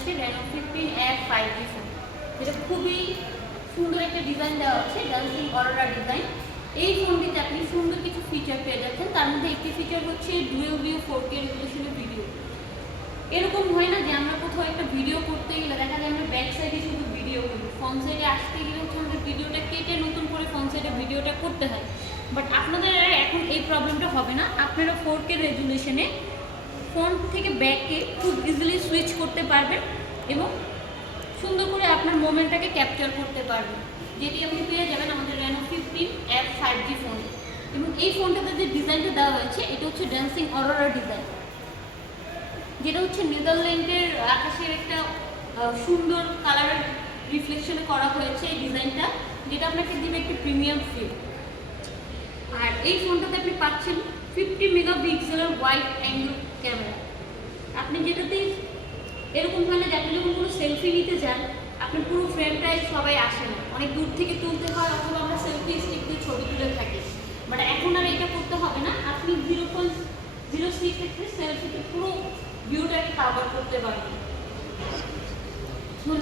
হচ্ছে Reno 15F 5G phone, যেটা খুবই সুন্দর একটা ডিজাইন দেওয়া হচ্ছে, ডান্সিং অরোরা ডিজাইন। এই ফোনটিতে আপনি সুন্দর কিছু ফিচার পেয়ে যাচ্ছেন। তার মধ্যে একটি ফিচার হচ্ছে ডুয়েল ভিউ 4K রেজোলিউশনের ভিডিও। এরকম হয় না যে আমরা কোথাও একটা ভিডিও করতে গেলে দেখা যায় আমরা ব্যাক সাইডে শুধু ভিডিও করি, ফ্রন্ট সাইডে আসতে গেলে হচ্ছে আমাদের ভিডিওটা কেটে নতুন করে ফ্রন্ট সাইডে ভিডিওটা করতে হয়। বাট আপনাদের এখন এই প্রবলেমটা হবে না। আপনারা 4K রেজোলিউশনে ফ্রন্ট থেকে ব্যাকে খুব ইজিলি সুইচ করতে পারবেন এবং সুন্দর করে আপনার মোমেন্টটাকে ক্যাপচার করতে পারবেন, যেটি আপনি পেয়ে যাবেন আমাদের Reno 15F 5G ফোনে। এবং এই ফোনটাতে যে ডিজাইনটা দেওয়া হয়েছে এটা হচ্ছে ডান্সিং অরোরা ডিজাইন, যেটা হচ্ছে নেদারল্যান্ডের আকাশের একটা সুন্দর কালার রিফ্লেকশনে করা হয়েছে এই ডিজাইনটা, যেটা আপনাকে দিবে একটি প্রিমিয়াম ফিল। আর এই ফোনটাতে আপনি পাচ্ছেন 50 মেগাপিক্সেলের ওয়াইড অ্যাঙ্গেল ক্যামেরা। আপনি যেটাতেই এরকম হয় না যে আপনি যখন কোনো সেলফি নিতে যান আপনার পুরো ফ্রেমটাই সবাই আসে না, অনেক দূর থেকে তুলতে হয়, অথবা আমরা সেলফি স্টিক দিয়ে ছবি তুলে থাকি। বাট এখন আর এটা করতে হবে না, আপনি 0.06 থেকে সেলফিতে পুরো ভিউটাকে কভার করতে পারবেন।